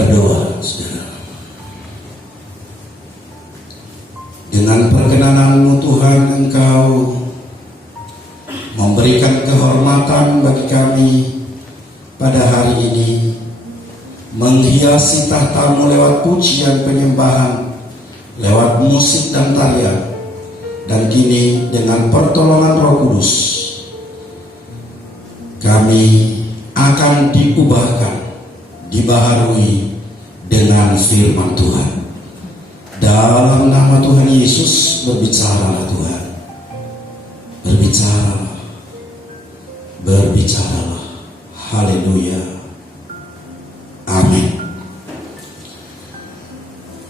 berdoa, saudara. Dengan perkenanan-Mu Tuhan, Engkau memberikan kehormatan bagi kami pada hari ini, menghiasi tahta-Mu lewat pujian penyembahan, lewat musik dan tarian, dan kini dengan pertolongan Roh Kudus kami akan diubahkan, dibaharui dengan firman Tuhan. Dalam nama Tuhan Yesus, berbicaralah Tuhan, berbicaralah, berbicaralah. Haleluya, amin.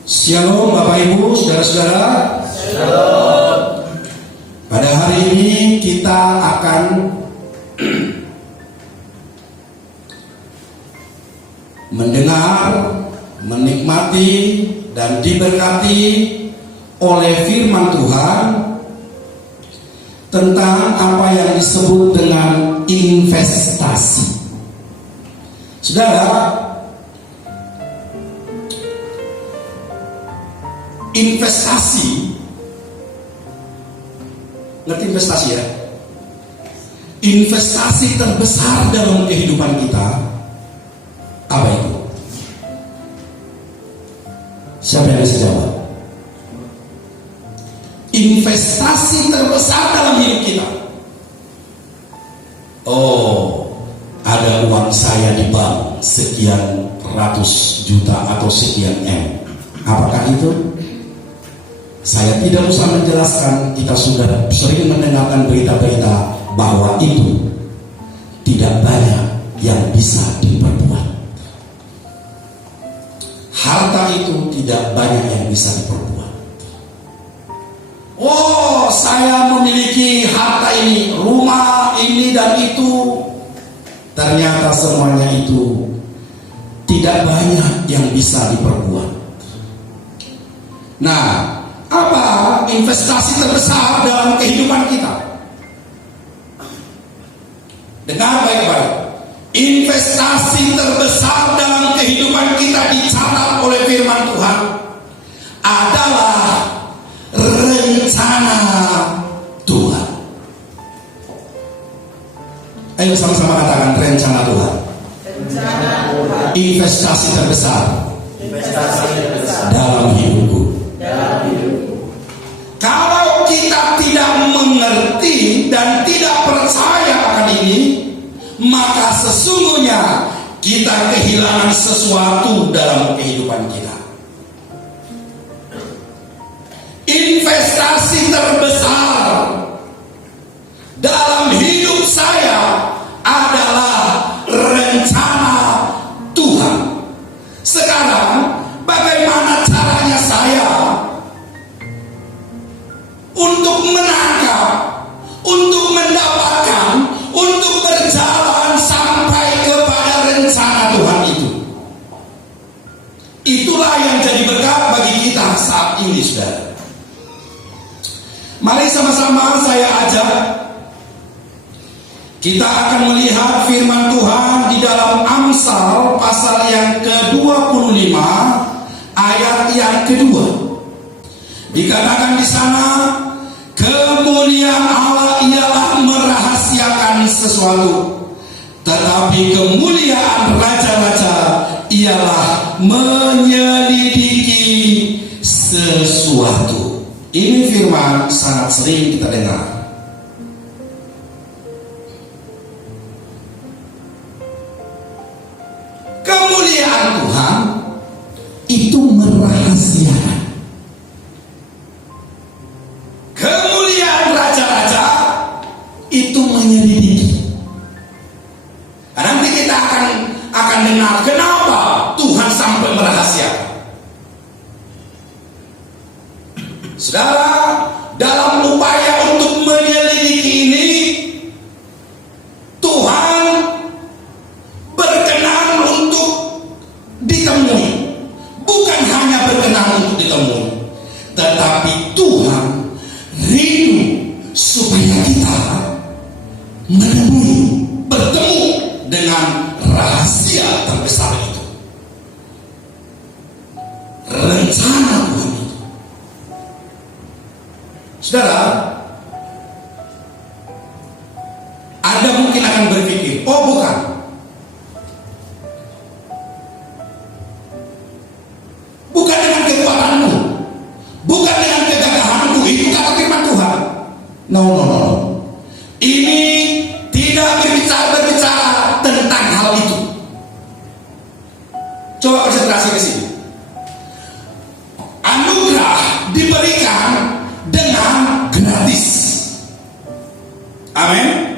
Shalom Bapak Ibu, saudara-saudara. Shalom. Pada hari ini kita akan mendengar, menikmati, dan diberkati oleh firman Tuhan tentang apa yang disebut dengan investasi. Saudara, investasi, ngerti investasi ya? Investasi terbesar dalam kehidupan kita apa itu? Siapa yang bisa jawab? Investasi terbesar dalam hidup kita. Oh, ada uang saya di bank sekian ratus juta atau sekian M. Apakah itu? Saya tidak usah menjelaskan, kita sudah sering mendengarkan berita-berita bahwa itu tidak banyak yang bisa diperbuat. Harta itu tidak banyak yang bisa diperbuat. Oh, saya memiliki harta ini, rumah ini dan itu. Ternyata semuanya itu tidak banyak yang bisa diperbuat. Nah, apa investasi terbesar dalam kehidupan kita? Dengar baik-baik. Investasi terbesar dalam kehidupan kita dicatat oleh firman Tuhan adalah rencana Tuhan. Ayo sama-sama katakan rencana Tuhan. Rencana Tuhan. Investasi terbesar dalam hidupku. Kalau kita tidak mengerti dan tidak percaya akan ini, maka sesungguhnya kita kehilangan sesuatu dalam kehidupan kita. Investasi terbesar dalam hidup saya adalah rencana Tuhan. Sekarang bagaimana caranya saya untuk menangkap, untuk mendapatkan, untuk berjalan sampai kepada rencana Tuhan itu? Itulah yang jadi berkat bagi kita saat ini, saudara. Mari sama-sama saya ajak, kita akan melihat firman Tuhan di dalam Amsal pasal yang ke-25 ayat yang kedua. Dikatakan di sana, kemuliaan Allah ialah merahasiakan sesuatu, tetapi kemuliaan raja-raja ialah menyelidiki sesuatu. Ini firman sangat sering kita dengar. Kemuliaan Tuhan itu merahasiakan. Kemuliaan raja-raja itu menyelidiki. Nanti kita akan dengar kenapa Tuhan sampai merahasiakan. Saudara, dalam upaya untuk menyelidiki ini, Tuhan berkenan untuk ditemui. Bukan hanya berkenan untuk ditemui, tetapi Tuhan rindu supaya kita menemui, bertemu dengan rahasia terbesar itu. Saudara, Anda mungkin akan berpikir, oh bukan, bukan dengan kekuatanmu, bukan dengan kegagahanmu, itu kata firman Tuhan. No. Ini tidak berbicara tentang hal itu. Coba konsentrasi ke sini. Anugerah diberikan dengan gratis. Amin.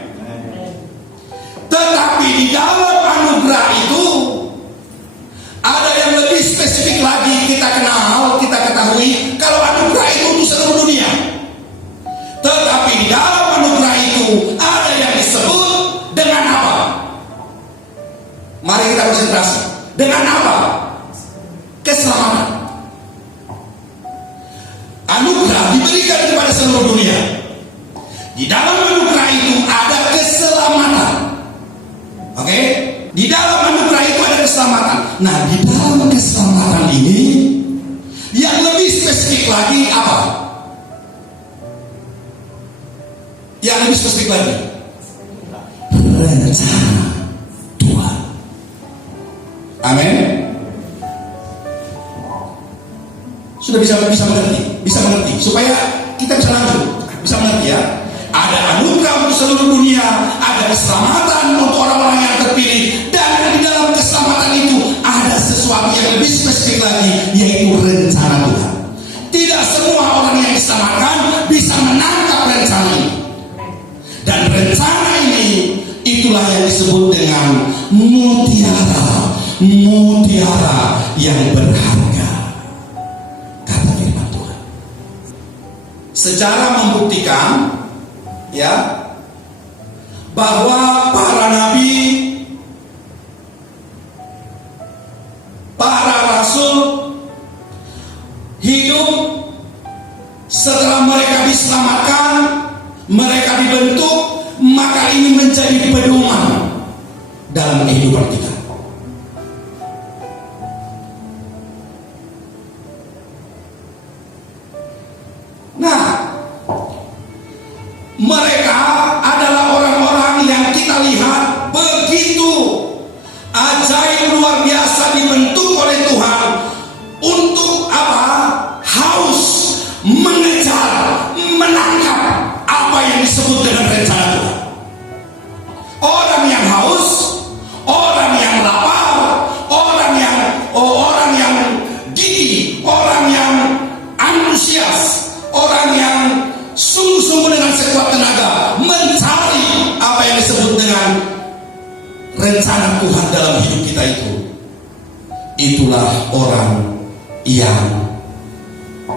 Tetapi di dalam anugerah itu ada yang lebih spesifik lagi kita kenal, kita ketahui kalau anugerah itu untuk seluruh dunia. Tetapi di dalam anugerah itu ada yang disebut dengan apa? Mari kita konsentrasi. Dengan apa? Keselamatan. Anugerah diberikan kepada seluruh dunia. Di dalam anugerah itu ada keselamatan. Oke? Di dalam anugerah itu ada keselamatan. Nah, di dalam keselamatan ini yang lebih spesifik lagi apa? Yang lebih spesifik lagi, rencana Tuhan. Amin. Sudah bisa mengerti supaya kita bisa lanjut, bisa mengerti ya. Ada anugerah untuk seluruh dunia, ada keselamatan untuk orang-orang yang terpilih, dan di dalam keselamatan itu ada sesuatu yang lebih spesifik lagi, yaitu rencana Tuhan. Tidak semua orang yang diselamatkan bisa menangkap rencana ini. Dan rencana ini itulah yang disebut dengan mutiara yang berharga, kata firman Tuhan. Secara membuktikan ya bahwa para nabi, para rasul hidup setelah mereka diselamatkan, mereka dibentuk, maka ini menjadi pedoman dalam kehidupan kita. Nah, mereka adalah orang-orang yang kita lihat begitu ajaib, luar biasa, dibentuk oleh Tuhan untuk apa? Haus mengejar, menangkap apa yang disebut dengan rencana Tuhan. Orang yang haus, orang yang lapar, orang yang gigih, orang yang antusias, orang yang sungguh-sungguh dengan sekuat tenaga mencari apa yang disebut dengan rencana Tuhan dalam hidup kita itu. Itulah orang yang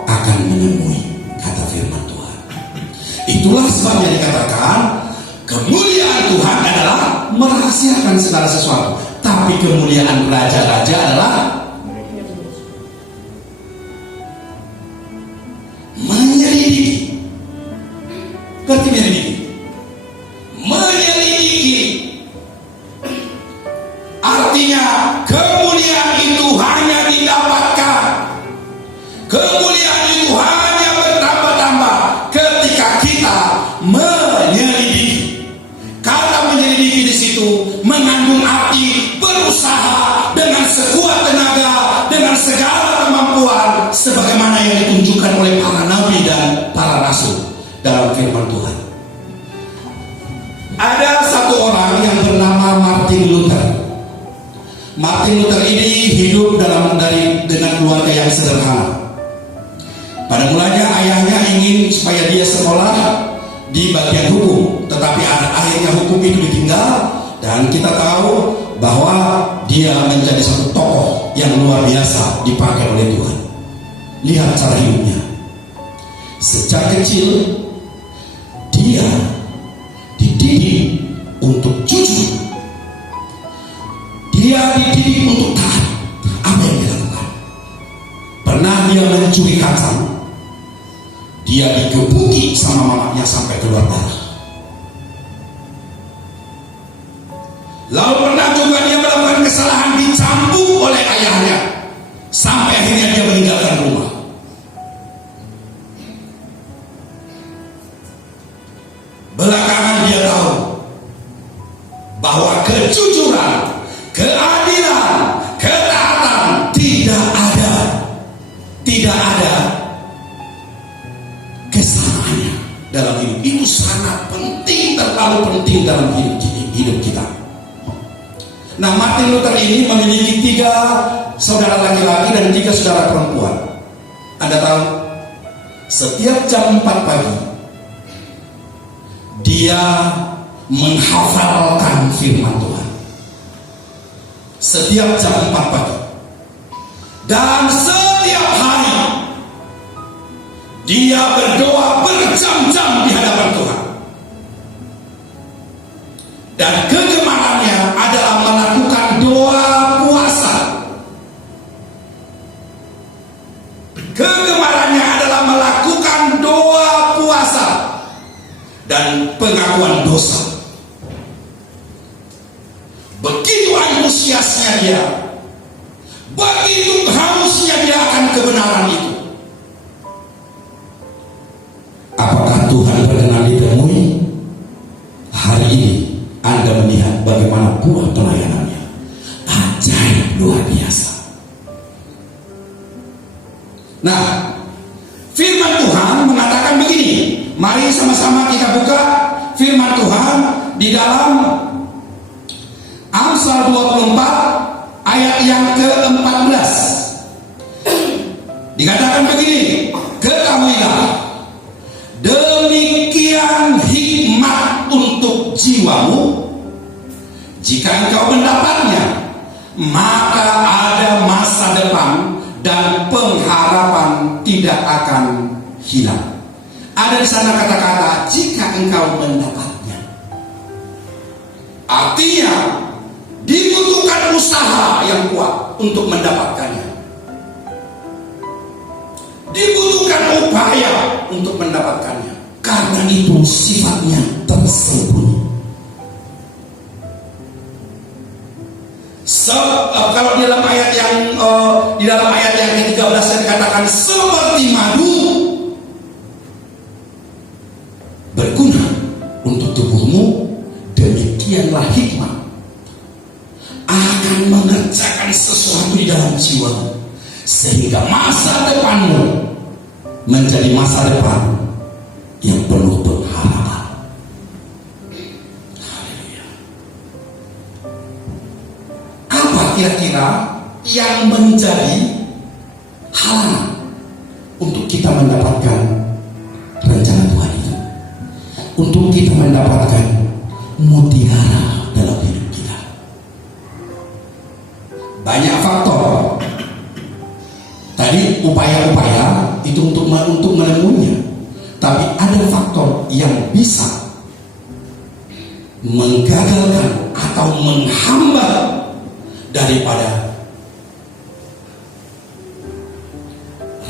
akan menemui, kata firman Tuhan. Itulah sebabnya dikatakan kemuliaan Tuhan adalah merahasiakan segala sesuatu, tapi kemuliaan raja-raja adalah menyelidiki. Berarti menyelidiki artinya kemuliaan itu hanya didapatkan, kemuliaan itu hanya bertambah-tambah ketika kita menyelidiki. Kata menyelidiki di situ mengandung arti berusaha dengan sekuat tenaga, dengan segala kemampuan, sebagaimana yang ditunjukkan oleh para nabi dan para rasul dalam firman Tuhan. Ada satu orang yang bernama Martin Luther. Martin Luther ini hidup dengan keluarga yang sederhana. Pada mulanya ayahnya ingin supaya dia sekolah di bagian hukum, tetapi akhirnya hukum itu ditinggal, dan kita tahu bahwa dia menjadi satu tokoh yang luar biasa dipakai oleh Tuhan. Lihat cara hidupnya. Sejak kecil dia dididik untuk jujur. Dia dididik untuk taat. Apa yang dilakukan? Pernah dia mencuri kacang, dia digebuki sama mamanya sampai keluar darah. Lalu pernah juga dia melakukan kesalahan, dicambuk oleh ayahnya sampai akhirnya dia meninggalkan rumah. tidak ada kesamaannya dalam hidup. Itu sangat penting, terlalu penting dalam hidup kita. Nah, Martin Luther ini memiliki 3 saudara laki-laki dan 3 saudara perempuan. Anda tahu, setiap jam 4 pagi dia menghafalkan firman Tuhan. Setiap jam 4 pagi. Dan setiap hari dia berdoa berjam-jam di hadapan Tuhan. Dan kegemarannya adalah melakukan doa puasa. Kegemarannya adalah melakukan doa puasa dan pengakuan dosa. Begitu antusiasnya dia, begitu hausnya dia akan kebenaran itu. Apakah Tuhan berkenan ditemui? Hari ini Anda melihat bagaimana buah pelayanannya. Ajaib, luar biasa. Nah, firman Tuhan mengatakan begini. Mari sama-sama kita buka firman Tuhan di dalam Amsal 24 ayat yang ke-14. Dikatakan begini, ketahuilah, demikian hikmat untuk jiwamu, jika engkau mendapatnya, maka ada masa depan dan pengharapan tidak akan hilang. Ada di sana kata-kata jika engkau mendapatnya. Artinya dibutuhkan usaha yang kuat untuk mendapatkannya. Dibutuhkan upaya untuk mendapatkannya. Karena itu sifatnya tersembunyi. Kalau di dalam ayat yang ke-13 dikatakan seperti madu berguna untuk tubuhmu, demikianlah hikmat akan mengerjakan sesuatu di dalam jiwamu, sehingga masa depanmu menjadi masa depan yang penuh pengharapan. Apa kira-kira yang menjadi halangan untuk kita mendapatkan rencana Tuhan itu? Untuk kita mendapatkan mutiara dalam hidup kita. Banyak faktor. Tadi upaya-upaya itu untuk menemuinya. Tapi ada faktor yang bisa menggagalkan atau menghambat daripada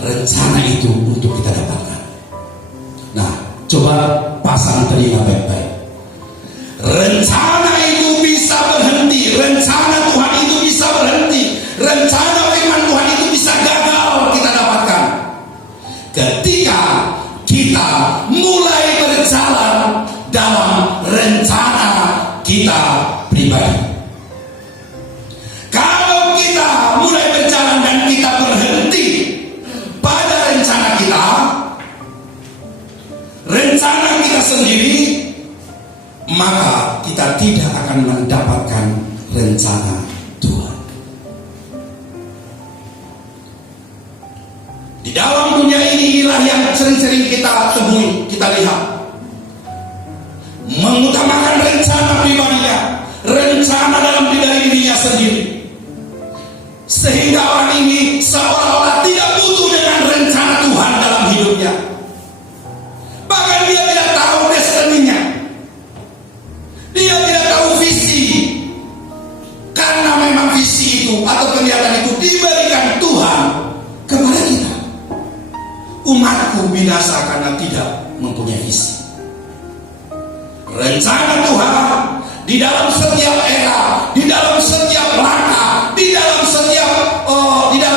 rencana itu untuk kita dapatkan. Nah, coba pasang telinga baik-baik. Rencana itu bisa berhenti, rencana Tuhan itu bisa berhenti, rencana firman Tuhan itu bisa gagal kita dapatkan ketika kita mulai berjalan dalam rencana kita pribadi. Kalau kita mulai berjalan dan kita berhenti pada rencana kita, rencana kita sendiri, maka kita tidak akan mendapatkan rencana Tuhan. Di dalam dunia ini inilah yang sering-sering kita temui, kita lihat. Mengutamakan rencana pribadinya, rencana dalam dirinya sendiri. Sehingga orang ini seolah-olah tidak butuh dengan rencana Tuhan dalam hidupnya. Bahkan dia tidak tahu destininya. Dia tidak tahu visi. Karena memang visi itu atau kelihatan itu diberikan Tuhan kepada kita. Umatku binasa karena tidak mempunyai visi. Rencana Tuhan di dalam setiap era, di dalam setiap langkah, di dalam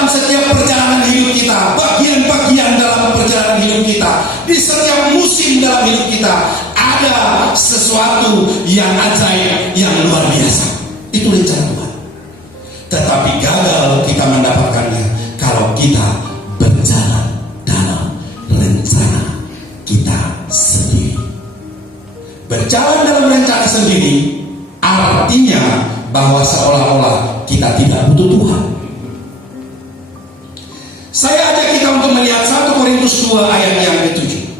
setiap perjalanan hidup kita, bagian-bagian dalam perjalanan hidup kita, di setiap musim dalam hidup kita, ada sesuatu yang ajaib, yang luar biasa. Itu rencana Tuhan. Tetapi gagal kita mendapatkannya kalau kita berjalan berjalan dalam rencana sendiri, artinya bahwa seolah-olah kita tidak butuh Tuhan. Saya ajak kita untuk melihat 1 Korintus 2 ayat yang ke-7.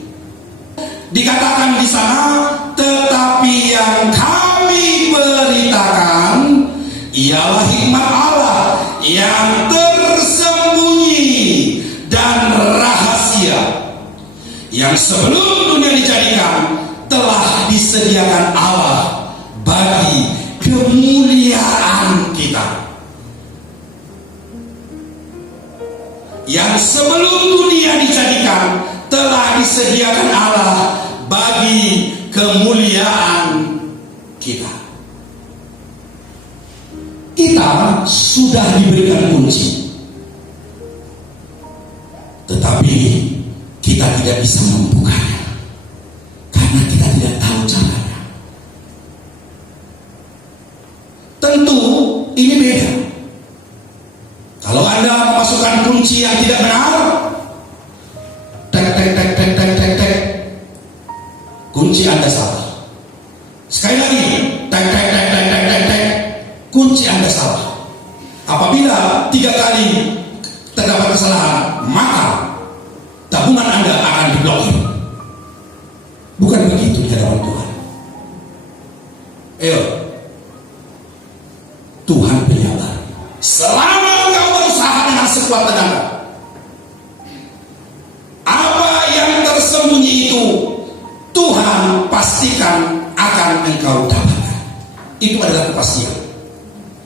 Dikatakan di sana, tetapi yang kami beritakan ialah hikmat Allah yang tersembunyi dan rahasia, yang sebelum dunia dijadikan telah disediakan Allah bagi kemuliaan kita. Yang sebelum dunia dijadikan telah disediakan Allah bagi kemuliaan kita. Kita sudah diberikan kunci, tetapi kita tidak bisa membukanya karena kita tidak tahu caranya. Tentu ini beda. Kalau Anda memasukkan kunci yang tidak benar, kunci Anda salah. Sekali lagi, kunci Anda salah. Apabila 3 kali terdapat kesalahan, maka tabungan Anda akan diblokir. Bukan begitu di hadapan Tuhan. Ayo, Tuhan penyabar. Selama engkau berusaha dengan sekuat tenaga, apa yang tersembunyi itu Tuhan pastikan akan engkau dapatkan. Itu adalah kepastian.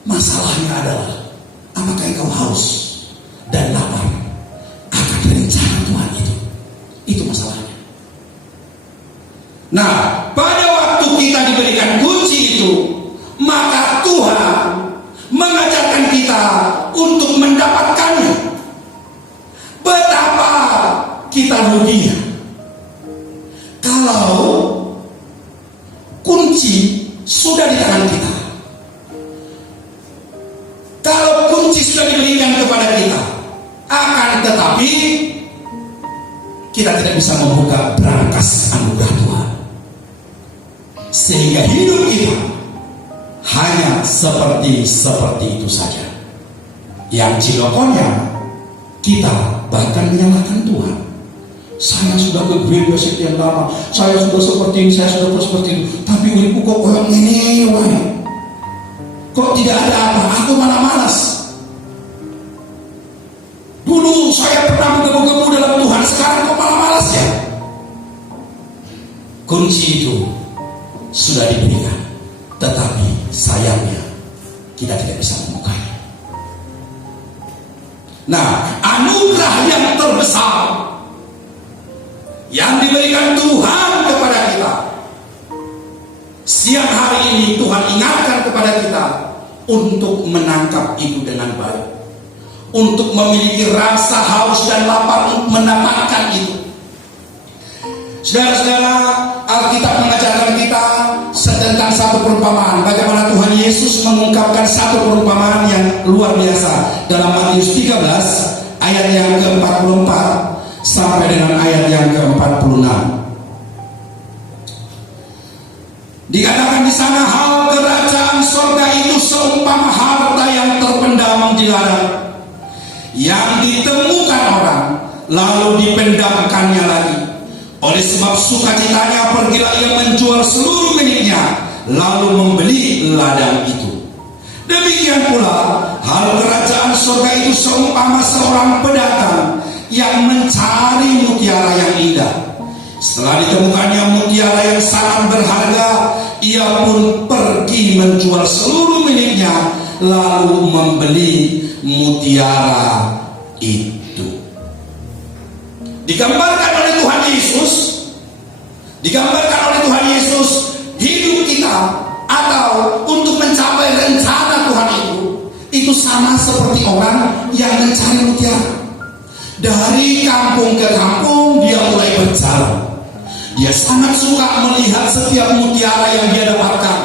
Masalahnya adalah apakah engkau haus dan lapar akan rencana Tuhan itu. Itu masalahnya. Nah, pada waktu kita diberikan kunci itu, maka Tuhan mengajarkan kita untuk mendapatkannya. Betapa kita ruginya kalau kunci sudah di tangan kita. Kalau kunci sudah diberikan kepada kita, akan tetapi kita tidak bisa membuka brankas anugerah Tuhan, sehingga hidup kita hanya seperti itu saja. Yang cilokonya, kita bahkan menyalahkan Tuhan. Saya sudah ke gereja sekian lama, saya sudah seperti ini, saya sudah seperti itu, tapi uripku kok kayak gini, kok tidak ada apa, aku malah malas. Dulu saya pernah menggebu-gebu dalam Tuhan, sekarang kok malah malas ya. Kunci itu sudah diberikan, tetapi sayangnya kita tidak bisa membukanya. Nah, anugerah yang terbesar yang diberikan Tuhan kepada kita, siang hari ini Tuhan ingatkan kepada kita untuk menangkap itu dengan baik, untuk memiliki rasa haus dan lapar untuk mendapatkan itu. Saudara-saudara, Alkitab mengajarkan kita tentang satu perumpamaan, bagaimana Tuhan Yesus mengungkapkan satu perumpamaan yang luar biasa dalam Matius 13 ayat yang ke-44 sampai dengan ayat yang ke-46. Dikatakan di sana, hal kerajaan surga itu seumpama harta yang terpendam di ladang, yang ditemukan orang lalu dipendamkannya lagi. Oleh sebab sukacitanya pergilah ia menjual seluruh miliknya lalu membeli ladang itu. Demikian pula hal kerajaan surga itu seumpama seorang pedagang yang mencari mutiara yang indah. Setelah ditemukannya mutiara yang sangat berharga, ia pun pergi menjual seluruh miliknya lalu membeli mutiara itu. Digambarkan oleh Tuhan Yesus, hidup kita atau untuk mencapai rencana Tuhan itu sama seperti orang yang mencari mutiara. Dari kampung ke kampung dia mulai berjalan. Dia sangat suka melihat setiap mutiara yang dia dapatkan.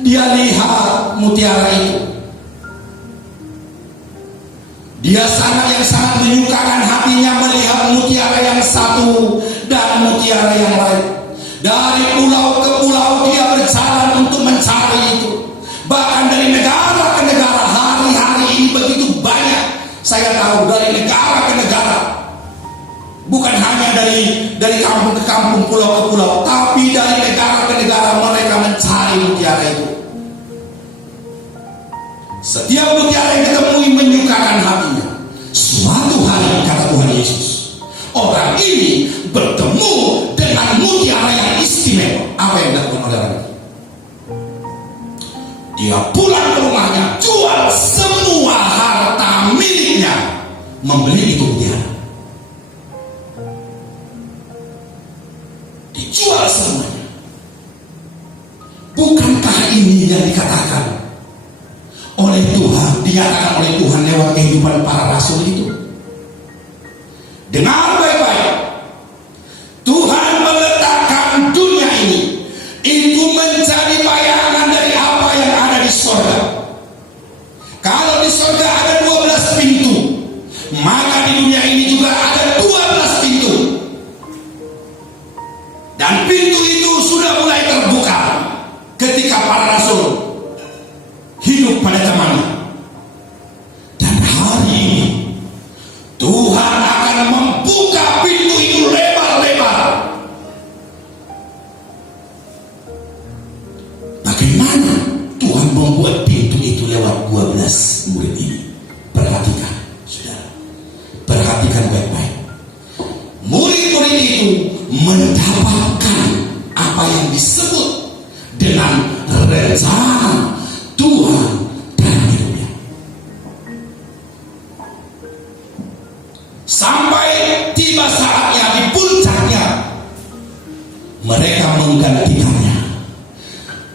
Dia lihat mutiara itu. Dia sangat menyukakan hatinya melihat mutiara yang satu dan mutiara yang lain. Dari pulau ke pulau Saya tahu dari negara ke negara, bukan hanya dari kampung ke kampung, pulau ke pulau, tapi dari negara ke negara mereka mencari mutiara itu. Setiap mutiara yang ditemui menyukakan hatinya. Suatu hari, kata Tuhan Yesus, orang ini bertemu dengan mutiara yang istimewa. Apa yang dilakukan oleh orang itu? Dia pulang ke rumahnya, jual semua harta miliknya, membeli itu mutiara. Dijual semuanya. Bukankah ini yang dikatakan oleh Tuhan, dinyatakan oleh Tuhan lewat kehidupan para rasul itu? Dengar baik-baik. Tuhan meletakkan dunia ini itu menjadi bayangan dari apa yang ada di sorga. Kalau di sorga ada 12 pintu, maka di dunia ini juga ada 12 pintu. Dan pintu itu sudah mulai terbuka ketika para rasul hidup pada zamannya. Dan hari ini Tuhan akan membuka pintu itu lebar-lebar. Bagaimana Tuhan membuat pintu itu lewat 12 murid ini? Perhatikan, saudara. Perhatikan baik-baik. Murid-murid itu mendapatkan apa yang disebut dengan rencana Tuhan dalam hidupnya. Sampai tiba saatnya, di puncaknya, mereka menggantikannya.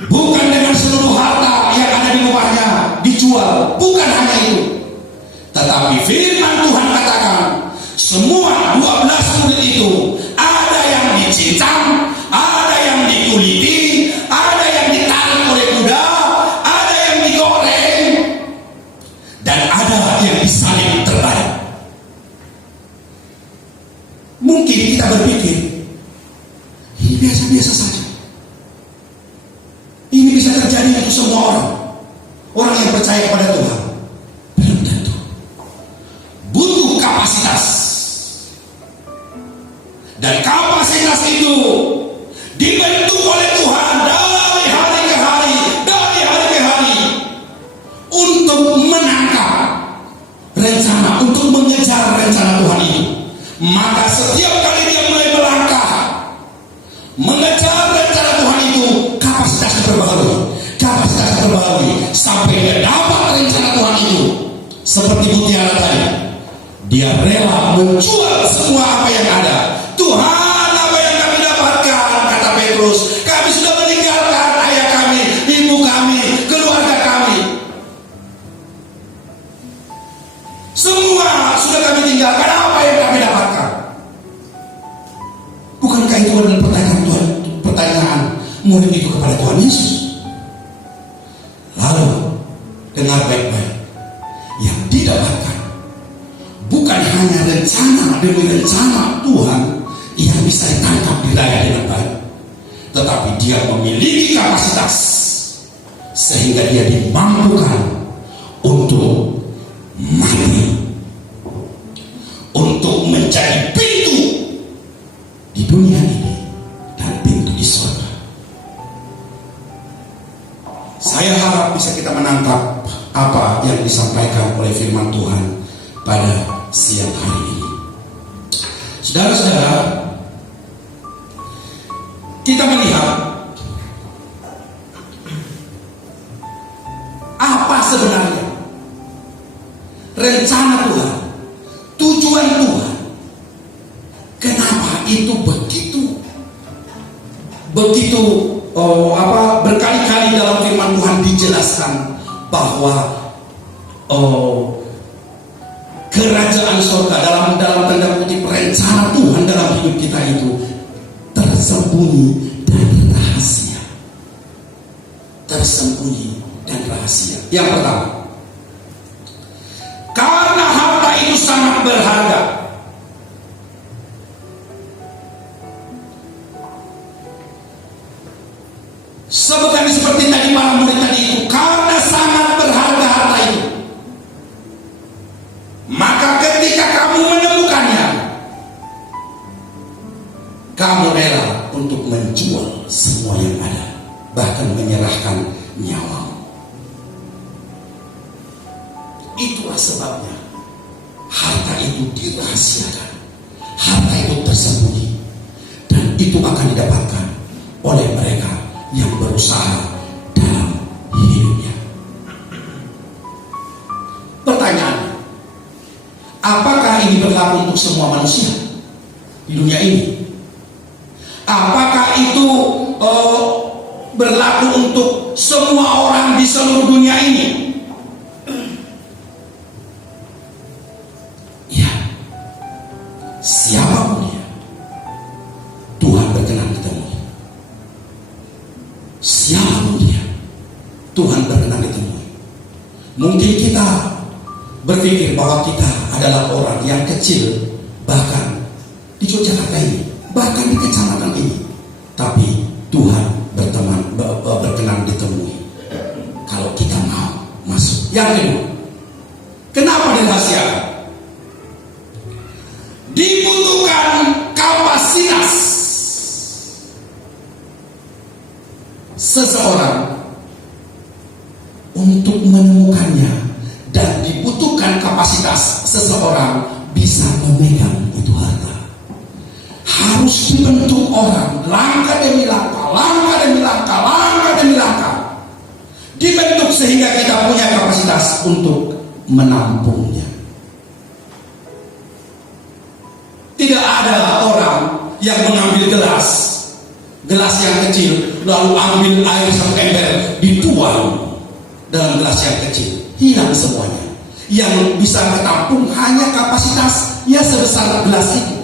Bukan dengan seluruh harta yang ada di rumahnya dijual, bukan hanya itu. Tetapi firman Tuhan katakan, semua 12 murid itu ada yang dicincang, ada yang dikuliti, ada yang ditarik oleh kuda, ada yang digoreng, dan ada yang disalib terbayang. Mungkin kita berpikir ini biasa-biasa saja. Ini bisa terjadi untuk semua orang yang percaya kepada Tuhan. Belum tentu. Butuh kapasitas. Dan kapasitas itu dibentuk oleh Tuhan dari hari ke hari, dari hari ke hari, untuk menangkap rencana, untuk mengejar rencana Tuhan itu. Maka setiap kali dia mulai melangkah mengejar rencana Tuhan itu, kapasitasnya terbaharui sampai dia dapat rencana Tuhan itu. Seperti mutiara tadi, dia rela menjual semua apa yang ada. Tuhan, apa yang kami dapatkan, kata Petrus, kami sudah meninggalkan ayah kami, ibu kami, keluarga kami, semua sudah kami tinggalkan. Apa yang kami dapatkan? Bukankah itu adalah pertanyaan murid itu kepada Tuhan Yesus? Lalu dengar baik-baik, yang didapatkan bukan hanya rencana demi rencana Tuhan yang bisa ditangkap diraya dengan baik, tetapi dia memiliki kapasitas sehingga dia dimampukan untuk mati, untuk menjadi pintu di dunia ini dan pintu di surga. Saya harap bisa kita menangkap apa yang disampaikan oleh firman Tuhan pada siang hari ini. Saudara-saudara, kita melihat apa sebenarnya rencana Tuhan, tujuan Tuhan. Kenapa itu begitu berkali-kali dalam firman Tuhan dijelaskan bahwa kerajaan surga, dalam tanda kutip rencana Tuhan dalam hidup kita itu tersembunyi dan rahasia. Tersembunyi dan rahasia. Yang pertama, karena harta itu sangat berharga. Sebutan seperti tadi para murid tadi itu, karena sangat berharga harta itu, maka kamu rela untuk menjual semua yang ada, bahkan menyerahkan nyawamu. Itulah sebabnya harta itu dirahasiakan, harta itu tersembunyi, dan itu akan didapatkan oleh mereka yang berusaha dalam hidupnya. Pertanyaan, apakah ini berlaku untuk semua manusia di dunia ini? Apakah itu berlaku untuk semua orang di seluruh dunia ini? Ya, siapapun dia, Tuhan berkenan ditemui. Siapapun dia, Tuhan berkenan ditemui. Mungkin kita berpikir bahwa kita adalah orang yang kecil, bahkan di Yogyakarta ini, bahkan di kecamatan ini, tapi Tuhan berkenan ditemui kalau kita mau masuk. Yang kedua, kenapa dirahasiakan? Dibutuhkan kapasitas seseorang untuk menemukannya, dan dibutuhkan kapasitas seseorang bisa memegang itu harta. Harus dibentuk orang langkah demi langkah, langkah demi langkah, langkah demi langkah, dibentuk sehingga kita punya kapasitas untuk menampungnya. Tidak ada orang yang mengambil gelas yang kecil lalu ambil air satu ember dituang dalam gelas yang kecil, hilang semuanya. Yang bisa tertampung hanya kapasitas ya sebesar gelas itu.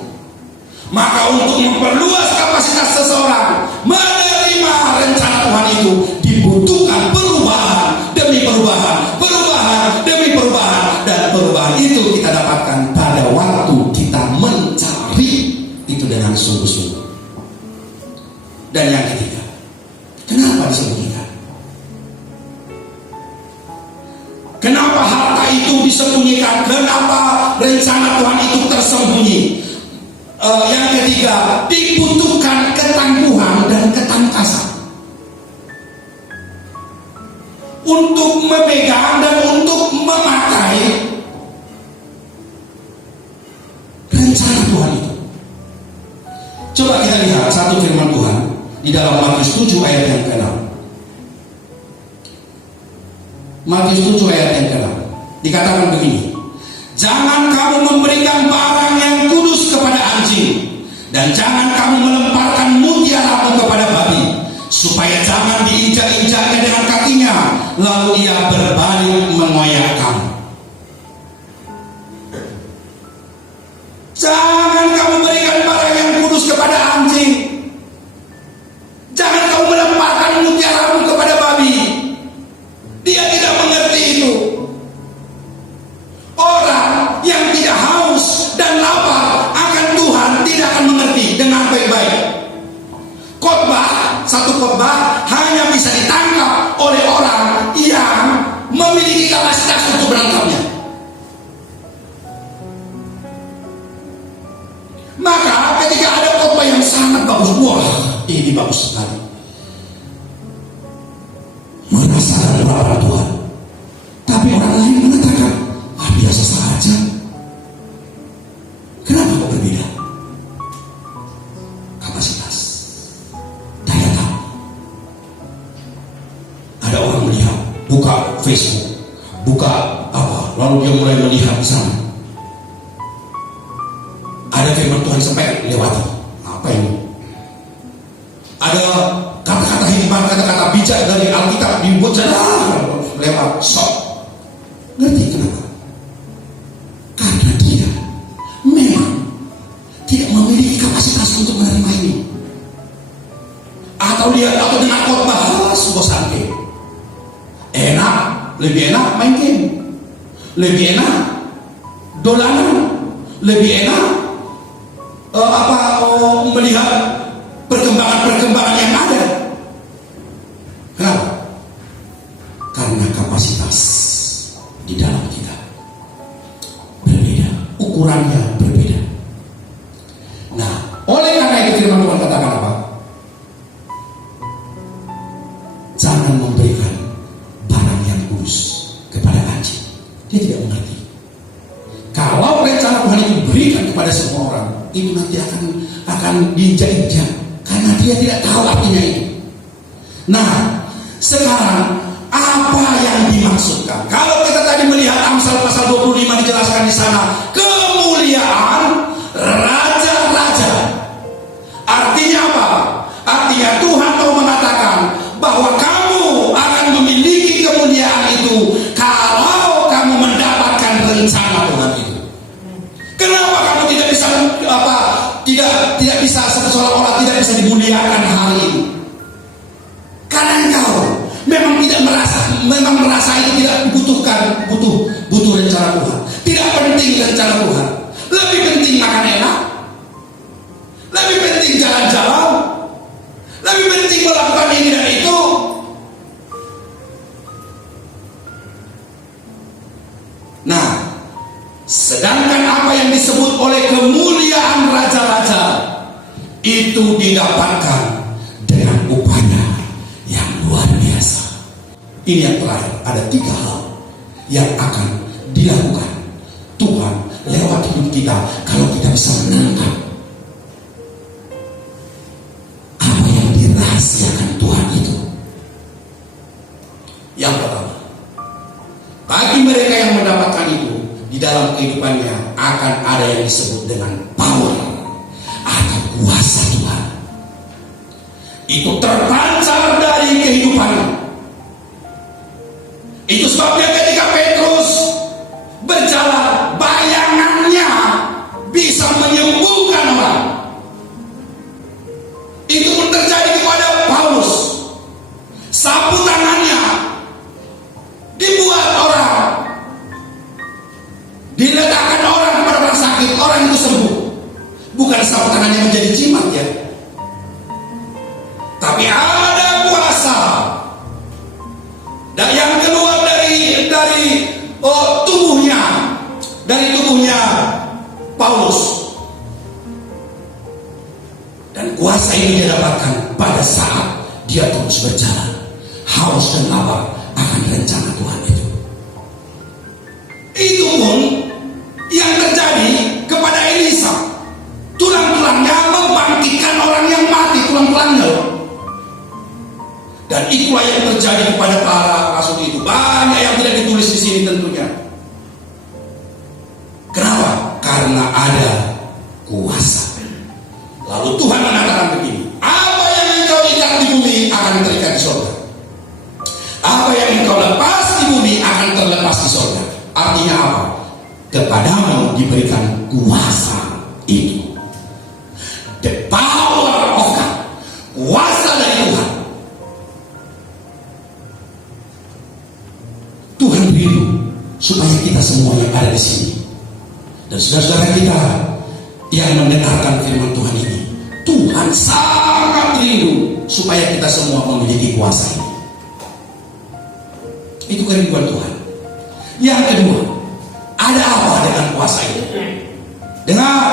Maka untuk memperluas kapasitas seseorang menerima rencana Tuhan itu, dibutuhkan perubahan demi perubahan, perubahan demi perubahan, dan perubahan itu kita dapatkan pada waktu kita mencari itu dengan sungguh-sungguh. Dan yang ketiga, kenapa disembunyikan? Kenapa harta itu disembunyikan? Kenapa rencana Tuhan itu tersembunyi? Yang ketiga, dibutuhkan ketangguhan dan ketangkasan untuk memegang dan untuk memakai rencana Tuhan itu. Coba kita lihat satu firman Tuhan di dalam Matius 7 ayat yang ke-6. Matius 7 ayat yang ke-6 dikatakan begini: jangan kamu memberikan barang yang kudus kepada anjing, dan jangan kamu melemparkan mutiaramu kepada babi, supaya jangan diinjak-injaknya dengan kakinya, lalu ia berbalik mengoyak kamu. Jangan kamu berikan barang yang kudus kepada anjing, jangan kamu melemparkan mutiaramu kepada babi. Dia tidak mengerti itu. Orang yang tidak haus dan lapar akan Tuhan tidak akan mengerti dengan baik-baik. Satu khotbah hanya bisa ditangkap oleh orang yang memiliki kapasitas untuk menangkapnya. Maka ketika ada khotbah yang sangat bagus, wah ini bagus sekali, merasakan kebenaran Tuhan, tapi orang lain mengatakan biasa saja. Kenapa kok berbeda? Kapasitas, daya tahu. Ada orang melihat, buka Facebook, buka apa, lalu dia mulai melihat di sana. Ada firman Tuhan sampai lewati. Apa ini? Ada kata-kata hikmat, kata-kata bijak dari Alkitab dibuat lewat sok. Ngerti kenapa? Karena dia memang tidak memiliki kapasitas untuk menerima ini. Atau dengan khotbah bosan game. Enak, lebih enak main game, lebih enak dolanan, lebih enak melihat perkembangan yang ada. Kenapa? Karena kapasitas di dalam kita berbeda, ukurannya berbeda. Nah, oleh karena itu firman itu nanti akan diinjak-injak karena dia tidak tahu artinya itu. Nah, sekarang apa yang dimaksudkan? Kalau kita tadi melihat Amsal pasal 25 dijelaskan di sana, kemuliaan raja-raja. Artinya apa? Artinya Tuhan mau mengatakan bahwa kamu akan memiliki kemuliaan itu kalau kamu mendapatkan rencana Tuhan itu. Kenapa kamu tidak bisa tidak bisa seolah-olah tidak bisa dimuliakan hari ini? Karena engkau memang merasa itu tidak butuh rencana Tuhan. Tidak penting rencana Tuhan. Lebih penting makan enak. Lebih penting jalan-jalan. Lebih penting melakukan ini dan itu. Nah, sedangkan apa yang disebut oleh kemuliaan raja-raja itu didapatkan dengan upaya yang luar biasa. Ini yang terakhir, ada 3 hal yang akan dilakukan Tuhan lewat hidup kita kalau kita bisa menangkap apa yang dirahasiakan Tuhan itu. Yang pertama, bagi mereka yang mendapatkan itu, di dalam kehidupannya akan ada yang disebut dengan power atau kuasa Tuhan. Itu terpancar dari kehidupannya. Itu sebabnya ketika Petrus berjalan, bayangannya bisa menyembuhkan orang. Itu pun terjadi kepada Paulus. Sapu tangannya dibuat orang, diletakkan orang kepada orang sakit, orang itu sembuh. Bukan sapu tangannya menjadi jimat ya, tapi ada kuasa. Dan yang keluar dari tubuhnya Paulus. Dan kuasa ini dia dapatkan pada saat dia terus berjalan. Haus dan lapar akan rencana Tuhan itu. Itu pun yang terjadi kepada Elisa. Tulang-tulangnya membangkitkan orang yang mati, tulang-tulangnya. Dan itulah yang terjadi kepada para rasul itu. Banyak yang tidak ditulis di sini tentunya. Kenapa? Karena ada kuasa. Lalu Tuhan mengatakan begini, apa yang engkau ikat di bumi akan terikat di surga. Apa yang engkau lepas di bumi akan terlepas di surga. Artinya apa? Kepadamu diberikan kuasa itu. The power of God. Kuasa dari Tuhan. Tuhan rindu supaya kita semua yang ada di sini dan saudara-saudara kita yang mendengarkan firman Tuhan ini, Tuhan sangat rindu supaya kita semua memiliki kuasa ini. Itu kerinduan Tuhan. Yang kedua, ada apa dengan kuasa itu? Dengar,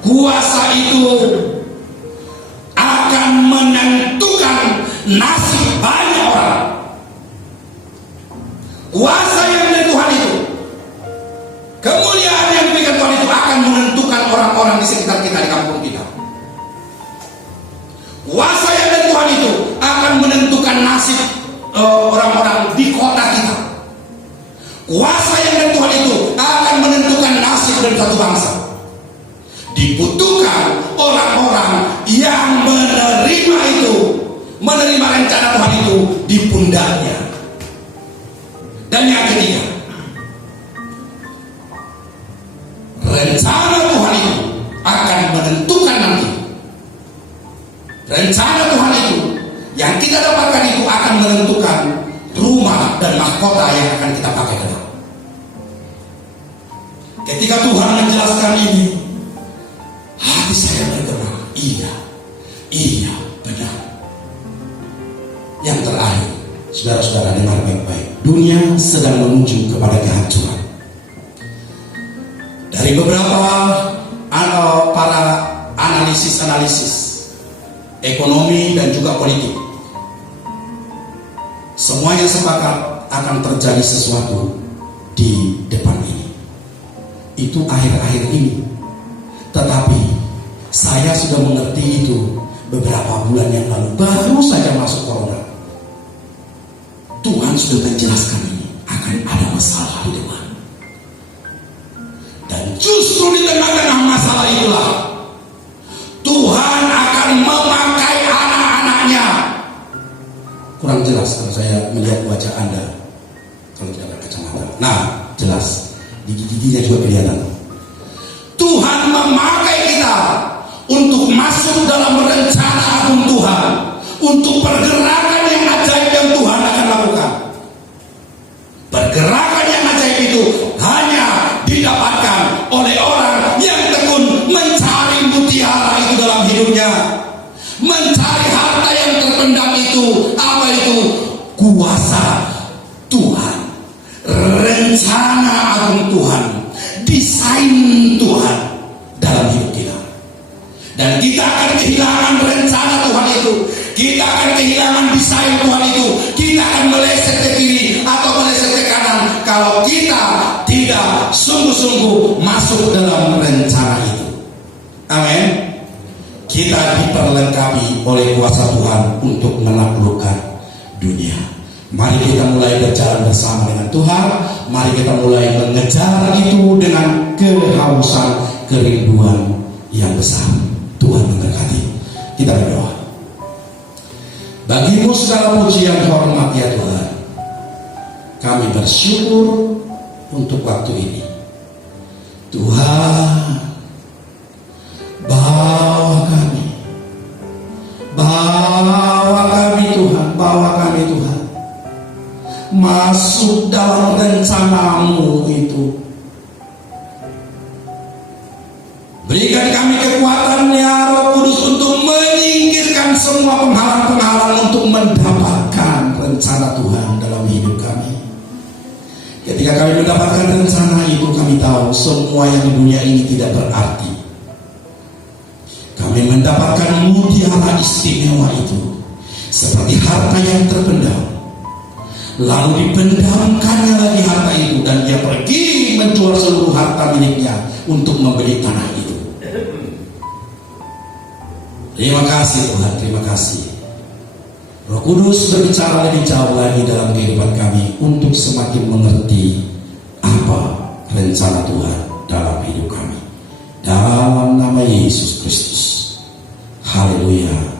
kuasa itu akan menentukan nasib banyak orang. Kuasa yang dari Tuhan itu, kemuliaan yang diberikan Tuhan itu akan menentukan orang-orang di sekitar kita, di kampung kita. Kuasa yang dari Tuhan itu akan menentukan nasib orang-orang di kota kita. Kuasa yang dari Tuhan itu akan menentukan nasib dari satu bangsa. Dibutuhkan orang-orang yang menerima itu, menerima rencana Tuhan itu di pundaknya. Dan yang ketiga, rencana Tuhan itu akan menentukan nanti. Rencana Tuhan itu yang kita dapatkan itu akan menentukan rumah dan mahkota yang akan kita pakai kelak. Ketika Tuhan menjelaskan ini, hati saya bergerak. Iya, benar. Yang terakhir, saudara-saudara dengar baik-baik. Dunia sedang menuju kepada kehancuran. Dari beberapa para analisis ekonomi dan juga politik, semuanya sepakat akan terjadi sesuatu di depan ini. Itu akhir-akhir ini. Tetapi Saya sudah mengerti itu beberapa bulan yang lalu, baru saja masuk corona. Tuhan sudah menjelaskan ini akan ada masalah di depan. Dan justru di tengah-tengah masalah itulah Tuhan akan memakai anak-anaknya. Kurang jelas kalau saya melihat wajah Anda kalau tidak ada kacamata. Nah, jelas. Gigi-giginya juga kelihatan. Tuhan memakai kita untuk masuk dalam rencana agung Tuhan, untuk pergerakan yang ajaib yang Tuhan akan lakukan. Pergerakan yang ajaib itu hanya didapatkan oleh orang yang tekun mencari mutiara itu dalam hidupnya, mencari harta yang terpendam itu. Apa itu? Kuasa Tuhan, rencana agung Tuhan, desain Tuhan dalam hidup kita. Dan kita akan kehilangan rencana Tuhan itu, kita akan kehilangan desain Tuhan itu, kita akan meleset ke kiri atau meleset ke kanan kalau kita tidak sungguh-sungguh masuk dalam rencana itu. Amin. Kita diperlengkapi oleh kuasa Tuhan untuk menaklukkan dunia. Mari kita mulai berjalan bersama dengan Tuhan. Mari kita mulai mengejar itu dengan kehausan, kerinduan yang besar. Tuhan memberkati. Kita berdoa. Bagimu segala pujian hormat ya Tuhan. Kami bersyukur untuk waktu ini. Tuhan, bawa kami. Bawa kami Tuhan. Bawa kami Tuhan. Masuk dalam rencanamu itu. Berikan kami kekuatan ya Roh Kudus untuk menyingkirkan semua penghalang-penghalang untuk mendapatkan rencana Tuhan dalam hidup kami. Ketika kami mendapatkan rencana itu, kami tahu semua yang di dunia ini tidak berarti. Kami mendapatkan mutiara istimewa itu seperti harta yang terpendam. Lalu dipendamkannya lagi harta itu, dan dia pergi menjual seluruh harta miliknya untuk membeli tanah itu. Terima kasih Tuhan, terima kasih. Roh Kudus berbicara lebih jauh lagi dalam kehidupan kami untuk semakin mengerti apa rencana Tuhan dalam hidup kami. Dalam nama Yesus Kristus. Haleluya.